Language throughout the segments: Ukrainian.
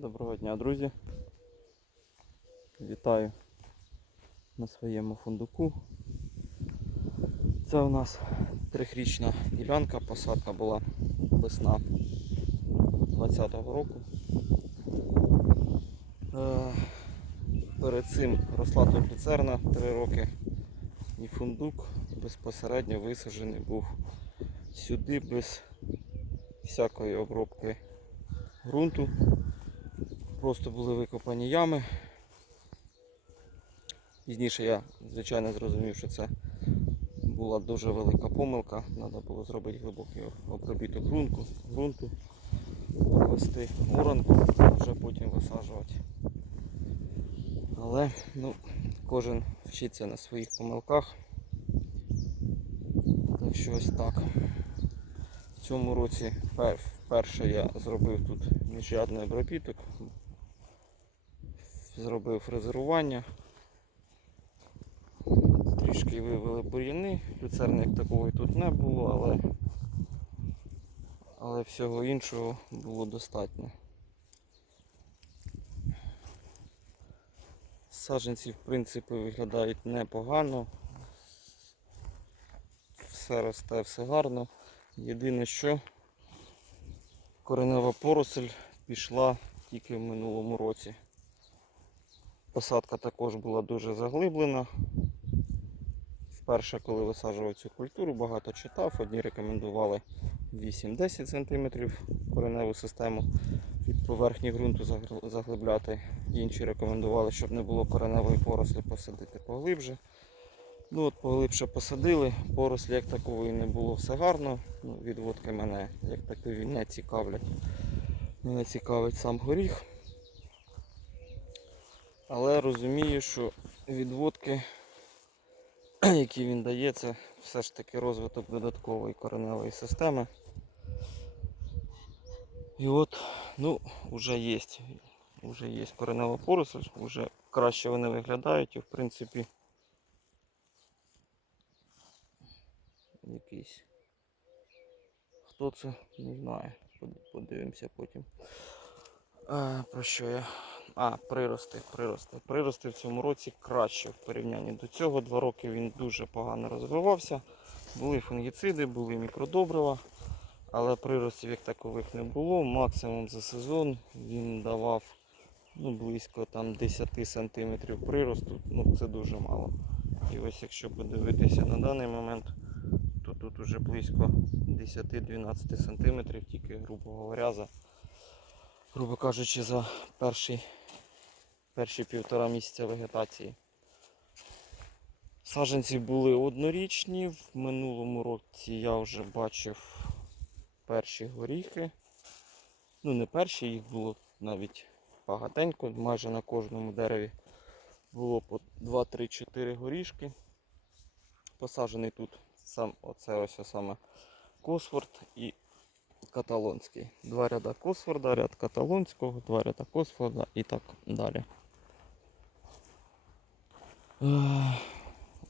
Доброго дня, друзі. Вітаю на своєму фундуку. Це у нас трихрічна ділянка, посадка була весна 20-го року. Е, Перед цим росла тут люцерна 3 роки і фундук безпосередньо висаджений був сюди без всякої обробки ґрунту. Просто були викопані ями. Пізніше я, звичайно, зрозумів, що це була дуже велика помилка. Треба було зробити глибокий обробіток ґрунту, ґрунту, ввести оранку, вже потім висаджувати. Але ну, кожен вчиться на своїх помилках. Так що ось так. В цьому році вперше я зробив тут міжрядний обробіток, зробив фрезерування, трішки вивели бур'яни, люцерни як такого тут не було, але, але всього іншого було достатньо. Саджанці в принципі виглядають непогано. Все росте, все гарно. Єдине що коренева поросль пішла тільки в минулому році. Посадка також була дуже заглиблена. Вперше, коли висаджував цю культуру, багато читав. Одні рекомендували 8-10 см кореневу систему від поверхні ґрунту заглибляти. Інші рекомендували, щоб не було кореневої порослі, посадити поглибше. Ну от поглибше посадили, порослі як такової не було, все гарно. Ну, відводки мене як такові не цікавлять. Мене цікавить сам горіх. Але розумію, що відводки, які він дає, це все ж таки розвиток додаткової кореневої системи. І от, ну, вже є. Вже є коренева поросль, вже краще вони виглядають і в принципі якийсь. Хто це? Не знаю. Подивимося потім. А, про що я? А, прирости, прирости. Прирости в цьому році краще в порівнянні до цього. Два роки він дуже погано розвивався. Були фунгіциди, були мікродобрива, але приростів як такових не було. Максимум за сезон він давав ну, близько там 10 см приросту. Ну, це дуже мало. І ось якщо подивитися на даний момент, то тут уже близько 10-12 см, тільки, грубо говоря, за, грубо кажучи, за перший, перші півтора місяця вегетації. Саджанці були однорічні. В минулому році я вже бачив перші горіхи. Ну, не перші, їх було навіть багатенько, майже на кожному дереві було по 2-3-4 горішки. Посаджений тут сам оце ось саме Косфорд і каталонський. Два ряда Косфорда, ряд каталонського, два ряда Косфорда і так далі.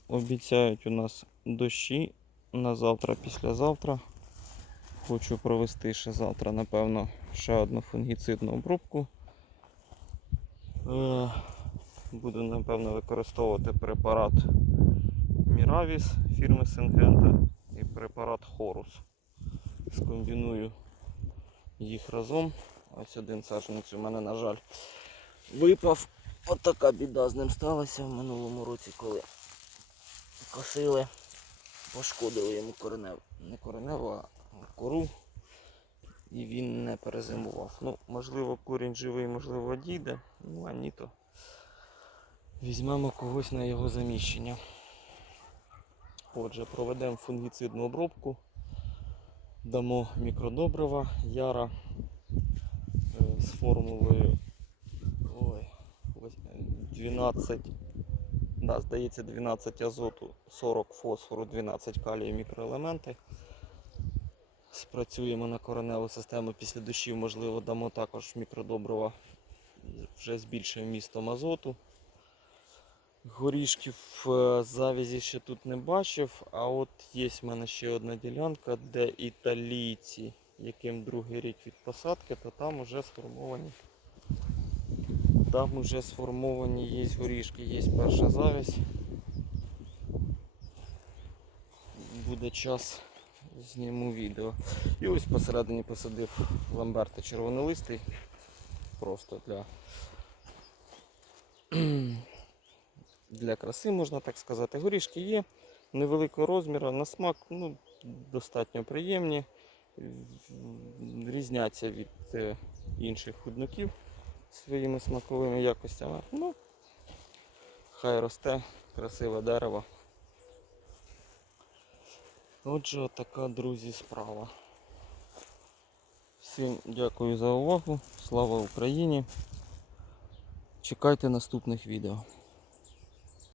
Обіцяють у нас дощі на завтра, післязавтра. Хочу провести ще завтра, напевно, ще одну фунгіцидну обробку. Е, Буду, напевно, використовувати препарат Міравіс фірми Сингента і препарат Хорус. Скомбіную їх разом. Ось один саджанець у мене, на жаль, випав. От така біда з ним сталася в минулому році, коли косили, пошкодили йому кореневу. Не кореневу, а кору. І він не перезимував. Ну, можливо, корінь живий, можливо, дійде. Ну, а ні, то візьмемо когось на його заміщення. Отже, проведемо фунгіцидну обробку, дамо мікродобрива яра е, з формулою 12, да, здається, 12 азоту, 40 фосфору, 12 калію мікроелементи. Спрацюємо на кореневу систему після дощів, можливо, дамо також мікродобрива вже з більшим вмістом азоту. Горішків в завязі ще тут не бачив, а от є в мене ще одна ділянка, де італійці, яким другий рік від посадки, то там вже сформовані Там уже сформовані є горішки, є перша завість. Буде час, зніму відео. І ось посередині посадив ламберта червонолистий. Просто для, для краси, можна так сказати. Горішки є невеликого розміру, на смак ну, достатньо приємні. Різняться від е, інших худнуків своїми смаковими якостями. Ну, хай росте, красиве дерево. Отже, така, друзі, справа. Всім дякую за увагу. Слава Україні! Чекайте наступних відео.